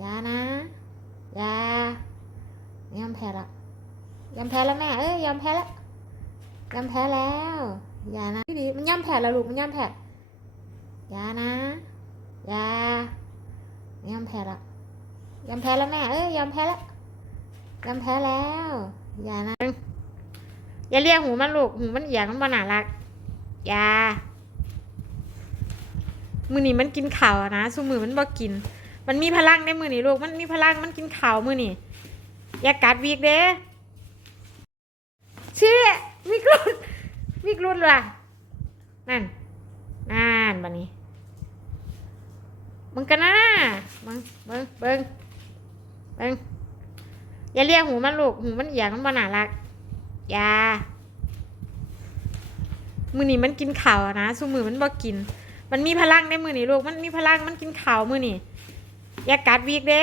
อยานะ อยายอมแพ้ละยอมแพ้แล้วแม่ เอ้ยยอมแพ้แล้วยอมแพ้แล้ว อย่านะดีมันยอมแพ้แล้วลูกมันยอมแพ้อยานะ อยายอมแพ้ละยอมแพ้แล้วแม่ เอ้ยยอมแพ้แล้วยอมแพ้แล้ว อย่านะ อย่าเรียกหูมันลูก หูมันเอียงมันบ่น่ารัก อย่ามือนี้มันกินข่าวนะซุมือมันบ่กิน มันมีพลังในมือนี่ลูก มันมีพลัง มันกินข่าวมือนี่อย่ากัดวีกเด้ชี่ยวีกรุดวีกรุดล่ะ นั่น นั่นบันนี้มึงกันนะเบิงเบิงเบิงเบิงอย่าเรียกหูมันลูก หูมันเอียงมันบ่น่ารัก อย่า มือนี่มันกินข่าวอะนะซุมือมันบ่กิน มันมีพลังในมือนี่ลูก มันมีพลัง มันกินข่าวมือนี่ อย่ากัดวีกเด้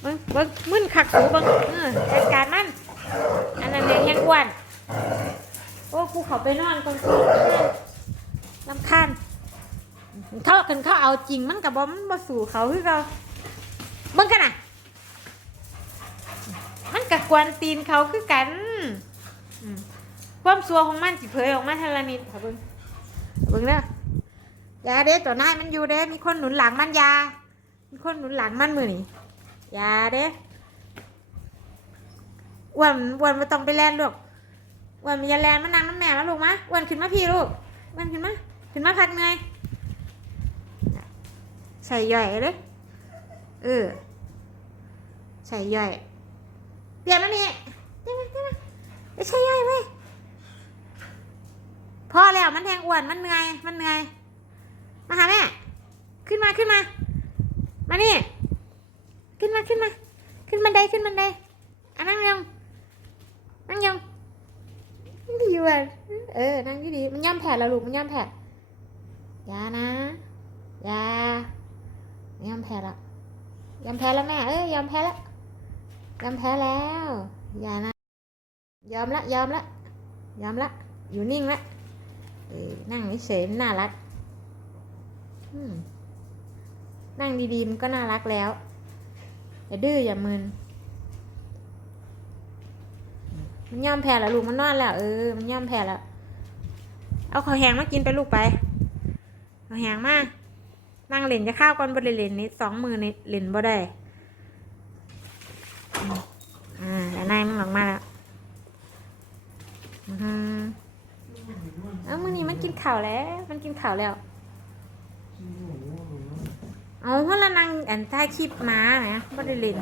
เบิ้งเบิ้งมึนขักสูเบิ้งเออจัดการมันอันนั้นเนี่ยแห้งอ้วนโอ้กูเขาไปนอนก่อนกูลำคาญเขากันเขาเอาจริงมันกับบอมันบ่สู่เขาคือเราเบิ้งกันน่ะมันกับกวนตีนเขาคือกันความสัวของมันสิเผยออกมาทางละนิดค่ะเบิ้งเบิ้งเด้อ ยาเด้ตัวนายมันอยู่เด้ มีคนหนุนหลังมันยา มีคนหนุนหลังมันมือนี่ยาเด้อ้วนอ้วนไม่ต้องไปแลนลูกอ้วนมียาแลนมานั่งน้ำแม่แล้วลูกมะอ้วนขึ้นมาพี่ลูกอ้วนขึ้นมาขึ้นมาพักเหนื่อยใส่ย่อยเลยเออใส่ย่อยเปลี่ยนมานี่เปลี่ยนมาเปลี่ยนมาไม่ใช่ย่อยเว้ยพอแล้วมันแทงอ้วนมันเหนื่อยมันเหนื่อย มาหาแม่ ขึ้นมาขึ้นมา มานี่ ขึ้นมาขึ้นมา ขึ้นบันไดขึ้นบันไดอะนั่งยองนั่งยองนั่งดีว่ะเออ นั่งดีดีมันย่อมแผลแล้วลูก มันย่อมแผลอยานะอยามันย่อมแผลละยอมแพ้แล้วแม่ เอ้ยยอมแพ้แล้วยอมแพ้แล้ว อย่านะ ยอมละ ยอมละ ยอมละ อยู่นิ่งละนั่งเฉยน่ารัก นั่งดีๆมันก็น่ารักแล้ว อย่าดื้ออย่ามึน มันย่อมแพ้แล้วลูกมันนอนแล้วเออ มันย่อมแพ้แล้ว เอาข้าวแหงมากินไปลูกไปข้าวแหงมา นั่งเล่นจะข้าวก่อนบริเลนนี้สองมือในเล่นบ่ได้ อ่าแล้วนายมันออกมาแล้วอือหือเอ้ามือนี้มันกินข่าวแล้ว มันกินข่าวแล้ว เอาเพราะเรานั่งอันถ่ายคลิปมาไหมบ่ได้เล่น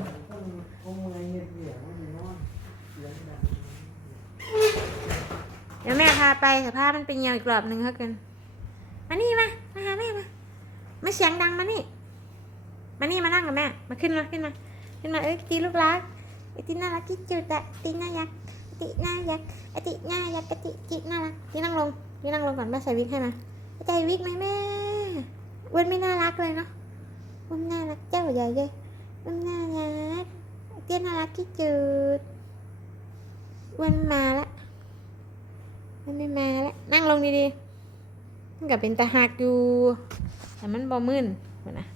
เดี๋ยวแม่พาไปแต่พามันไปเหี่ยวอีกรอบหนึ่งเท่ากันมานี่มา มาหาแม่มาไม่เสียงดังมานี่ มานี่มานั่งกับแม่ มาขึ้นมาขึ้นมา ขึ้นมาเอ้ยตีลูกรักไอตีน่ารักที่จุดอะตีน่ารักตีน่ารักไอตีน่ารักไอตีจีน่ารักตีนั่งลงตีนั่งลงก่อนแม่ใส่วิกให้มาใส่วิกไหมแม่อ้วนไม่น่ารักเลยเนาะ มันน่ารักเจ้าใหญ่เลยมันน่ารักเตี้ยน่ารักที่จุดวันมาละมันไม่มาละนั่งลงดีๆมันกับเป็นตาหักอยู่ แต่มันบ่มึนนะ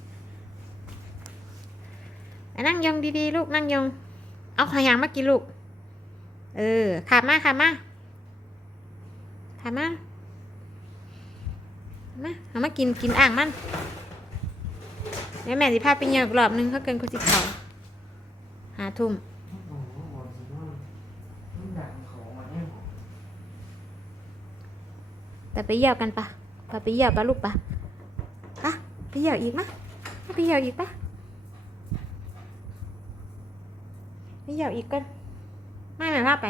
อะนั่งยองดีๆลูกนั่งยอง เอาขอยางมากินลูก เออขามาขามาขามามาเอามากินกินอ่างมัน แม่แม่สิพาไปเยียบรอบนึงเขาเกินคนสิเขาหาทุ่มแต่ไปเหยียบกันปะพาไปเหยียบปะลูกปะปะไปเหยียบอีกมะไปเหยียบอีกปะไปเหยียบอีกกันไม่แม่พาไป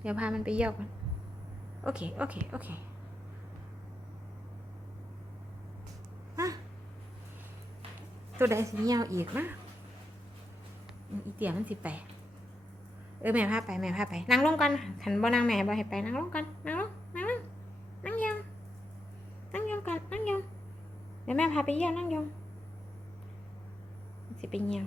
เดี๋ยวพามันไปเหยียบกันโอเค โอเค โอเคมา ตัวใดสิเงี้ยวอีกนะอีเตียมันสิไป เออแม่พาไปแม่พาไปนั่งลงกันขันบ่นั่งแม่บ่ให้ไปนั่งลงกันนั่งลงนั่งลงนั่งยองนั่งยองกันนั่งยองเดี๋ยวแม่พาไปเยี่ยมนั่งยองสิไปเยี่ย